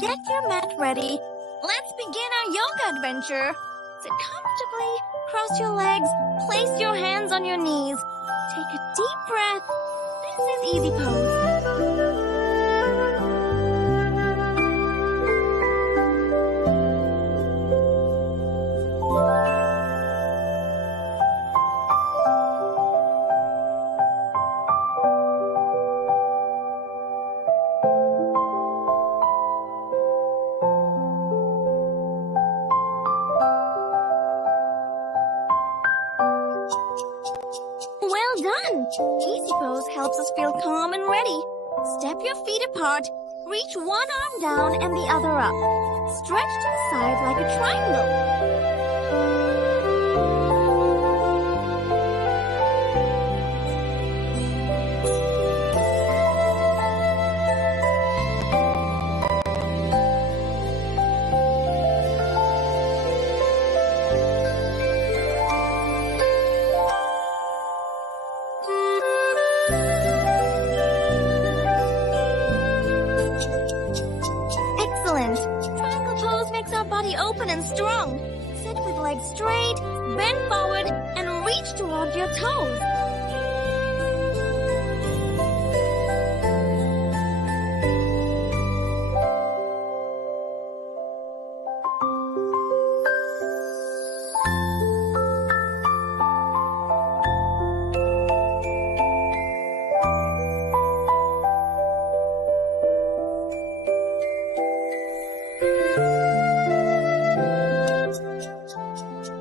Get your mat ready. Let's begin our yoga adventure. Sit comfortably, cross your legs, place your hands on your knees. Take a deep breath. This is easy pose. Well done! Easy pose helps us feel calm and ready. Step your feet apart, reach one arm down and the other up. Stretch to the side like a triangle. Excellent! Triangle pose makes our body open and strong. Sit with legs straight, bend forward, and reach toward your toes.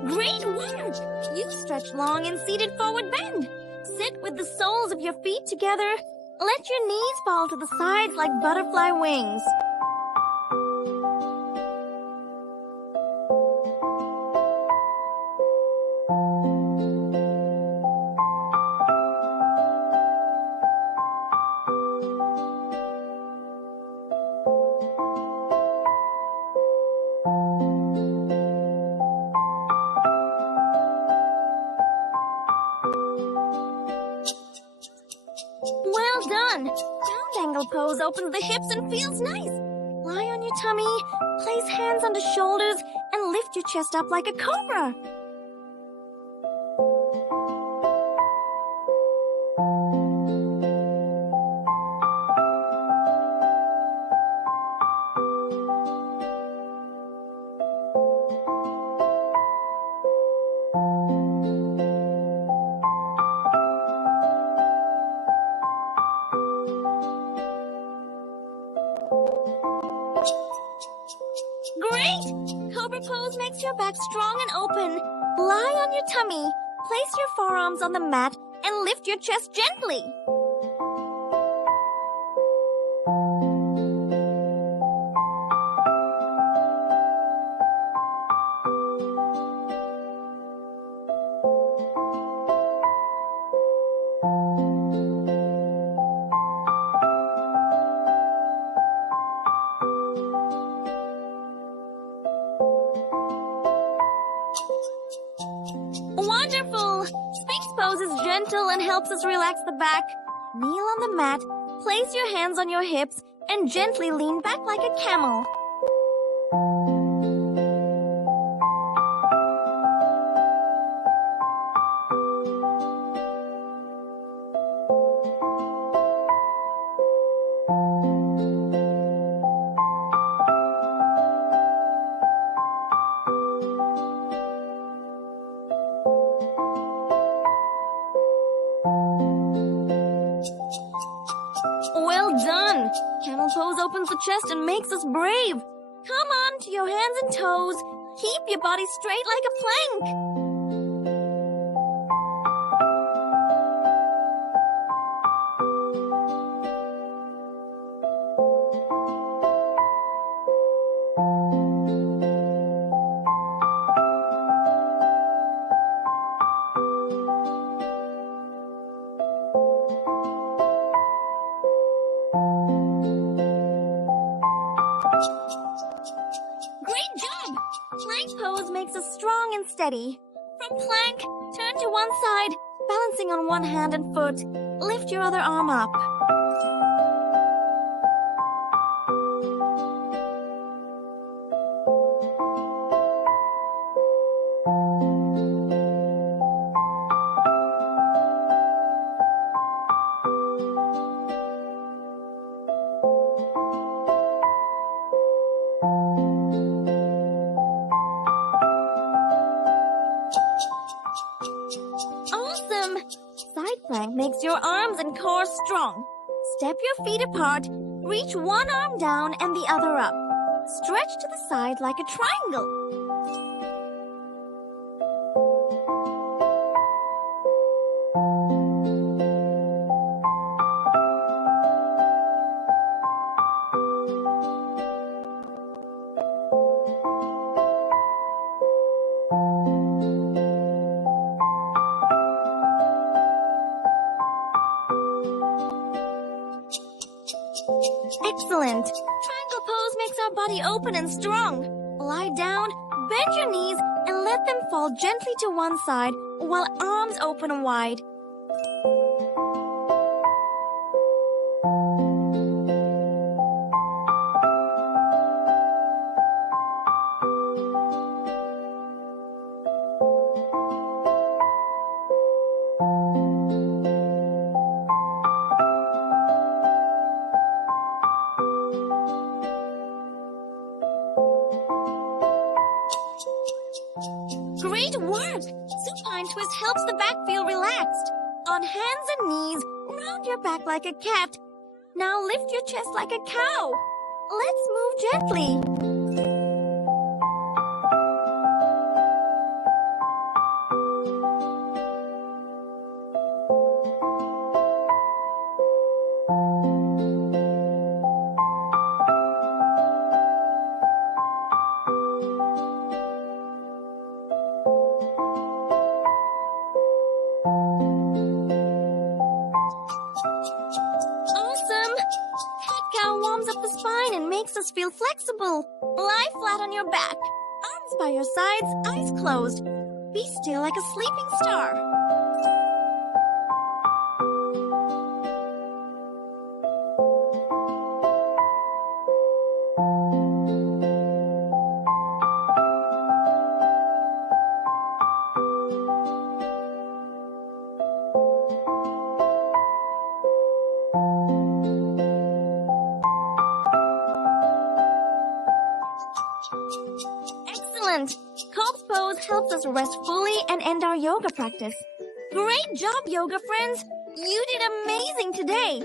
Great work! You stretch long in seated forward bend. Sit with the soles of your feet together. Let your knees fall to the sides like butterfly wings. Well done! Round angle pose opens the hips and feels nice. Lie on your tummy, place hands under shoulders, and lift your chest up like a cobra. Great! Cobra pose makes your back strong and open. Lie on your tummy, place your forearms on the mat, and lift your chest gently. Wonderful! Sphinx pose is gentle and helps us relax the back. Kneel on the mat, place your hands on your hips, and gently lean back like a camel. Well done! Camel pose opens the chest and makes us brave. Come on to your hands and toes. Keep your body straight like a plank. Great job! Plank pose makes us strong and steady. From plank, turn to one side, balancing on one hand and foot. Lift your other arm up. makes your arms and core strong. Step your feet apart, reach one arm down and the other up. Stretch to the side like a triangle. Excellent. Triangle pose makes our body open and strong. Lie down, bend your knees, and let them fall gently to one side while arms open wide. Great work! Supine twist helps the back feel relaxed. On hands and knees, round your back like a cat. Now lift your chest like a cow. Let's move gently. Warms up the spine and makes us feel flexible. Lie flat on your back, arms by your sides, eyes closed. Be still like a sleeping star. Excellent! Corpse pose helps us rest fully and end our yoga practice. Great job, yoga friends! You did amazing today!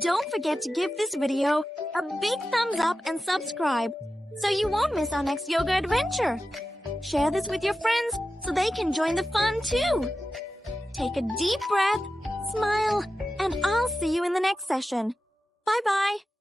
Don't forget to give this video a big thumbs up and subscribe so you won't miss our next yoga adventure. Share this with your friends so they can join the fun too. Take a deep breath, smile, and I'll see you in the next session. Bye-bye!